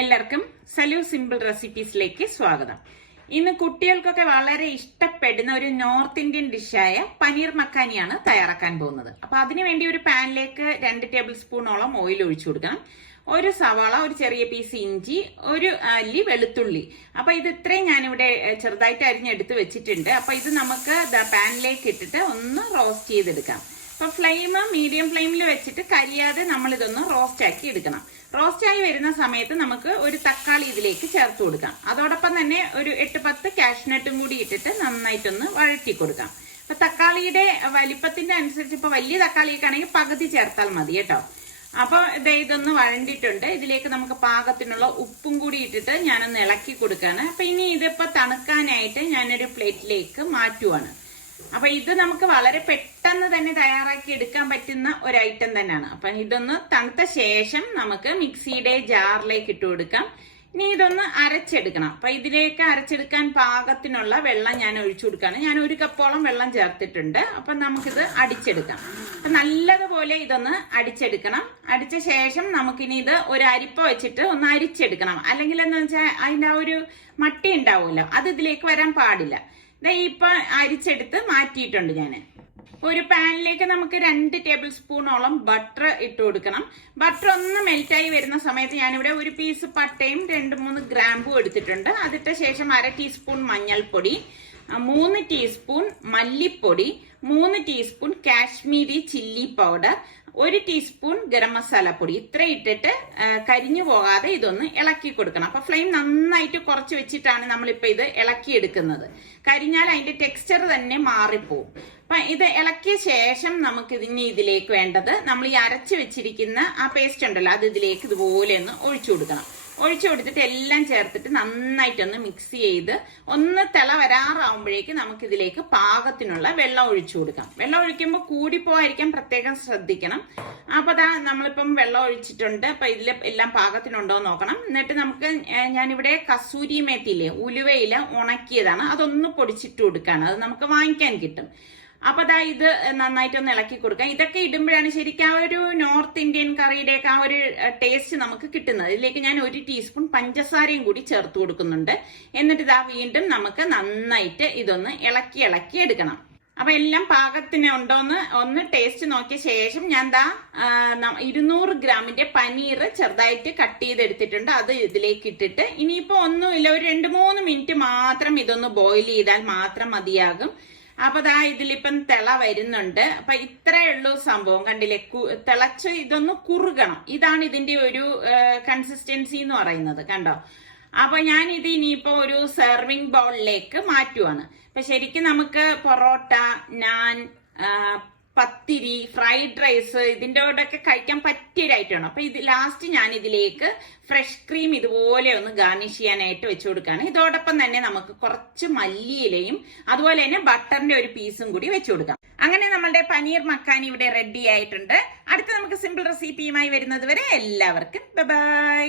എല്ലാവർക്കും സലു സിമ്പിൾ റെസിപ്പീസിലേക്ക് സ്വാഗതം. ഇന്ന് കുട്ടികൾക്കൊക്കെ വളരെ ഇഷ്ടപ്പെടുന്ന ഒരു നോർത്ത് ഇന്ത്യൻ ഡിഷായ പനീർ മഖാനിയാണ് തയ്യാറാക്കാൻ പോകുന്നത്. അപ്പൊ അതിനുവേണ്ടി ഒരു പാനിലേക്ക് 2 ടേബിൾ സ്പൂണോളം ഓയിൽ ഒഴിച്ചു കൊടുക്കണം. ഒരു സവാള, ഒരു ചെറിയ പീസ് ഇഞ്ചി, ഒരു അല്ലി വെളുത്തുള്ളി. അപ്പൊ ഇത് ഇത്രയും ഞാനിവിടെ ചെറുതായിട്ട് അരിഞ്ഞെടുത്ത് വെച്ചിട്ടുണ്ട്. അപ്പൊ ഇത് നമുക്ക് പാനിലേക്ക് ഇട്ടിട്ട് ഒന്ന് റോസ്റ്റ് ചെയ്തെടുക്കാം. അപ്പൊ ഫ്ലെയിം മീഡിയം ഫ്ലെയിമിൽ വെച്ചിട്ട് കരിയാതെ നമ്മൾ ഇതൊന്ന് റോസ്റ്റ് ആക്കി എടുക്കണം. റോസ്റ്റ് ആയി വരുന്ന സമയത്ത് നമുക്ക് ഒരു തക്കാളി ഇതിലേക്ക് ചേർത്ത് കൊടുക്കാം. അതോടൊപ്പം തന്നെ ഒരു 8-10 കാഷ്നട്ടും കൂടി ഇട്ടിട്ട് നന്നായിട്ടൊന്ന് വഴറ്റി കൊടുക്കാം. അപ്പൊ തക്കാളിയുടെ വലിപ്പത്തിന്റെ അനുസരിച്ച് ഇപ്പൊ വലിയ തക്കാളിയൊക്കെ ആണെങ്കിൽ പകുതി ചേർത്താൽ മതി കേട്ടോ. അപ്പൊ ഇതൊന്ന് വഴണ്ടിട്ടുണ്ട്. ഇതിലേക്ക് നമുക്ക് പാകത്തിനുള്ള ഉപ്പും കൂടി ഇട്ടിട്ട് ഞാനൊന്ന് ഇളക്കി കൊടുക്കാണ്. അപ്പൊ ഇനി ഇതിപ്പോ തണുക്കാനായിട്ട് ഞാനൊരു പ്ലേറ്റിലേക്ക് മാറ്റുവാണ്. അപ്പൊ ഇത് നമുക്ക് വളരെ പെട്ടെന്ന് തന്നെ തയ്യാറാക്കി എടുക്കാൻ പറ്റുന്ന ഒരു ഐറ്റം തന്നെയാണ്. അപ്പൊ ഇതൊന്ന് തണുത്ത ശേഷം നമുക്ക് മിക്സിയുടെ ജാറിലേക്ക് ഇട്ട് കൊടുക്കാം. ഇനി ഇതൊന്ന് അരച്ചെടുക്കണം. അപ്പൊ ഇതിലേക്ക് അരച്ചെടുക്കാൻ പാകത്തിനുള്ള വെള്ളം ഞാൻ ഒഴിച്ചു കൊടുക്കാണ്. ഞാൻ 1 കപ്പോളം വെള്ളം ചേർത്തിട്ടുണ്ട്. അപ്പൊ നമുക്കിത് അടിച്ചെടുക്കാം. അപ്പൊ നല്ലതുപോലെ ഇതൊന്ന് അടിച്ചെടുക്കണം. അടിച്ച ശേഷം നമുക്കിനി ഇത് ഒരു അരിപ്പ വെച്ചിട്ട് ഒന്ന് അരിച്ചെടുക്കണം. അല്ലെങ്കിൽ എന്താ വെച്ചാൽ അതിന്റെ ആ ഒരു മട്ടി ഉണ്ടാവുമല്ലോ, അത് ഇതിലേക്ക് വരാൻ പാടില്ല. ഇപ്പൊ അരിച്ചെടുത്ത് മാറ്റിയിട്ടുണ്ട് ഞാൻ. ഒരു പാനിലേക്ക് നമുക്ക് 2 ടേബിൾ സ്പൂണോളം ബട്ടർ ഇട്ട് കൊടുക്കണം. ബട്ടർ ഒന്ന് മെൽറ്റായി വരുന്ന സമയത്ത് ഞാനിവിടെ ഒരു പീസ് പട്ടയും 2-3 ഗ്രാമ്പും എടുത്തിട്ടുണ്ട്. അതിട്ട ശേഷം 1/2 ടീസ്പൂൺ മഞ്ഞൾപ്പൊടി, 3 ടീസ്പൂൺ മല്ലിപ്പൊടി, 3 teaspoon Kashmiri chilli powder, 1 teaspoon garam masala പൊടി, ഇത്ര ഇട്ടിട്ട് കരിഞ്ഞു പോകാതെ ഇതൊന്ന് ഇളക്കി കൊടുക്കണം. അപ്പൊ ഫ്ലെയിം നന്നായിട്ട് കുറച്ച് വെച്ചിട്ടാണ് നമ്മളിപ്പോ ഇത് ഇളക്കി എടുക്കുന്നത്. കരിഞ്ഞാൽ അതിന്റെ ടെക്സ്ചർ തന്നെ മാറിപ്പോവും. അപ്പൊ ഇത് ഇളക്കിയ ശേഷം നമുക്ക് ഇതിലേക്ക് വേണ്ടത് നമ്മൾ ഈ അരച്ച് വെച്ചിരിക്കുന്ന ആ പേസ്റ്റ് ഉണ്ടല്ലോ, അത് ഇതിലേക്ക് ഇതുപോലെ ഒന്ന് ഒഴിച്ചു കൊടുക്കണം. ഒഴിച്ചു കൊടുത്തിട്ട് എല്ലാം ചേർത്തിട്ട് നന്നായിട്ടൊന്ന് മിക്സ് ചെയ്ത് ഒന്ന് തിള വരാറാവുമ്പോഴേക്ക് നമുക്ക് ഇതിലേക്ക് പാകത്തിനുള്ള വെള്ളം ഒഴിച്ചു കൊടുക്കാം. വെള്ളം ഒഴിക്കുമ്പോൾ കൂടിപ്പോയിരിക്കാൻ പ്രത്യേകം ശ്രദ്ധിക്കണം. അപ്പൊ നമ്മളിപ്പം വെള്ളം ഒഴിച്ചിട്ടുണ്ട്. അപ്പൊ ഇതിൽ എല്ലാം പാകത്തിനുണ്ടോ എന്ന് നോക്കണം. എന്നിട്ട് നമുക്ക് ഞാനിവിടെ കസൂരി മേത്തിയില്ലേ, ഉലുവയില ഉണക്കിയതാണ്, അതൊന്ന് പൊടിച്ചിട്ട് കൊടുക്കാണ്. അത് നമുക്ക് വാങ്ങിക്കാൻ കിട്ടും. അപ്പൊ ഇത് നന്നായിട്ടൊന്ന് ഇളക്കി കൊടുക്കാം. ഇതൊക്കെ ഇടുമ്പോഴാണ് ശരിക്കും ആ ഒരു നോർത്ത് ഇന്ത്യൻ കറിയുടെയൊക്കെ ആ ഒരു ടേസ്റ്റ് നമുക്ക് കിട്ടുന്നത്. ഇതിലേക്ക് ഞാൻ 1 ടീസ്പൂൺ പഞ്ചസാരയും കൂടി ചേർത്ത് കൊടുക്കുന്നുണ്ട്. എന്നിട്ട് വീണ്ടും നമുക്ക് നന്നായിട്ട് ഇതൊന്ന് ഇളക്കി എടുക്കണം. അപ്പൊ എല്ലാം പാകത്തിന് ഉണ്ടോന്ന് ഒന്ന് ടേസ്റ്റ് നോക്കിയ ശേഷം ഞാൻ 200 ഗ്രാമിന്റെ പനീർ ചെറുതായിട്ട് കട്ട് ചെയ്തെടുത്തിട്ടുണ്ട്. അത് ഇതിലേക്ക് ഇട്ടിട്ട് ഇനിയിപ്പോ ഒന്നുമില്ല, ഒരു 2-3 മിനിറ്റ് മാത്രം ഇതൊന്ന് ബോയിൽ ചെയ്താൽ മാത്രം മതിയാകും. അപ്പൊ ഇതിലിപ്പം തിള വരുന്നുണ്ട്. അപ്പൊ ഇത്രയേ ഉള്ളൂ സംഭവം. കണ്ടില്ലേ, തിളച്ച് ഇതൊന്ന് കുറുകണം. ഇതാണ് ഇതിന്റെ ഒരു കൺസിസ്റ്റൻസി എന്ന് പറയുന്നത്. കണ്ടോ? അപ്പൊ ഞാൻ ഇത് ഇനിയിപ്പോ ഒരു സെർവിങ് ബൗളിലേക്ക് മാറ്റുവാണ്. അപ്പൊ ശരിക്കും നമുക്ക് പൊറോട്ട, നാൻ, പത്തിരി, ഫ്രൈഡ് റൈസ് ഇതിന്റെ കൂടെയൊക്കെ കഴിക്കാൻ പറ്റിയൊരു ഐറ്റമാണ്. അപ്പൊ ഇത് ലാസ്റ്റ് ഞാൻ ഇതിലേക്ക് ഫ്രഷ് ക്രീം ഇതുപോലെ ഒന്ന് ഗാർണിഷ് ചെയ്യാനായിട്ട് വെച്ചു കൊടുക്കുകയാണ്. ഇതോടൊപ്പം തന്നെ നമുക്ക് കുറച്ച് മല്ലിയിലയും അതുപോലെ തന്നെ ബട്ടറിന്റെ ഒരു പീസും കൂടി വെച്ചു കൊടുക്കാം. അങ്ങനെ നമ്മളുടെ പനീർ മഖാനി ഇവിടെ റെഡി ആയിട്ടുണ്ട്. അടുത്ത നമുക്ക് സിമ്പിൾ റെസിപ്പിയുമായി വരുന്നത് വരെ എല്ലാവർക്കും ബൈ.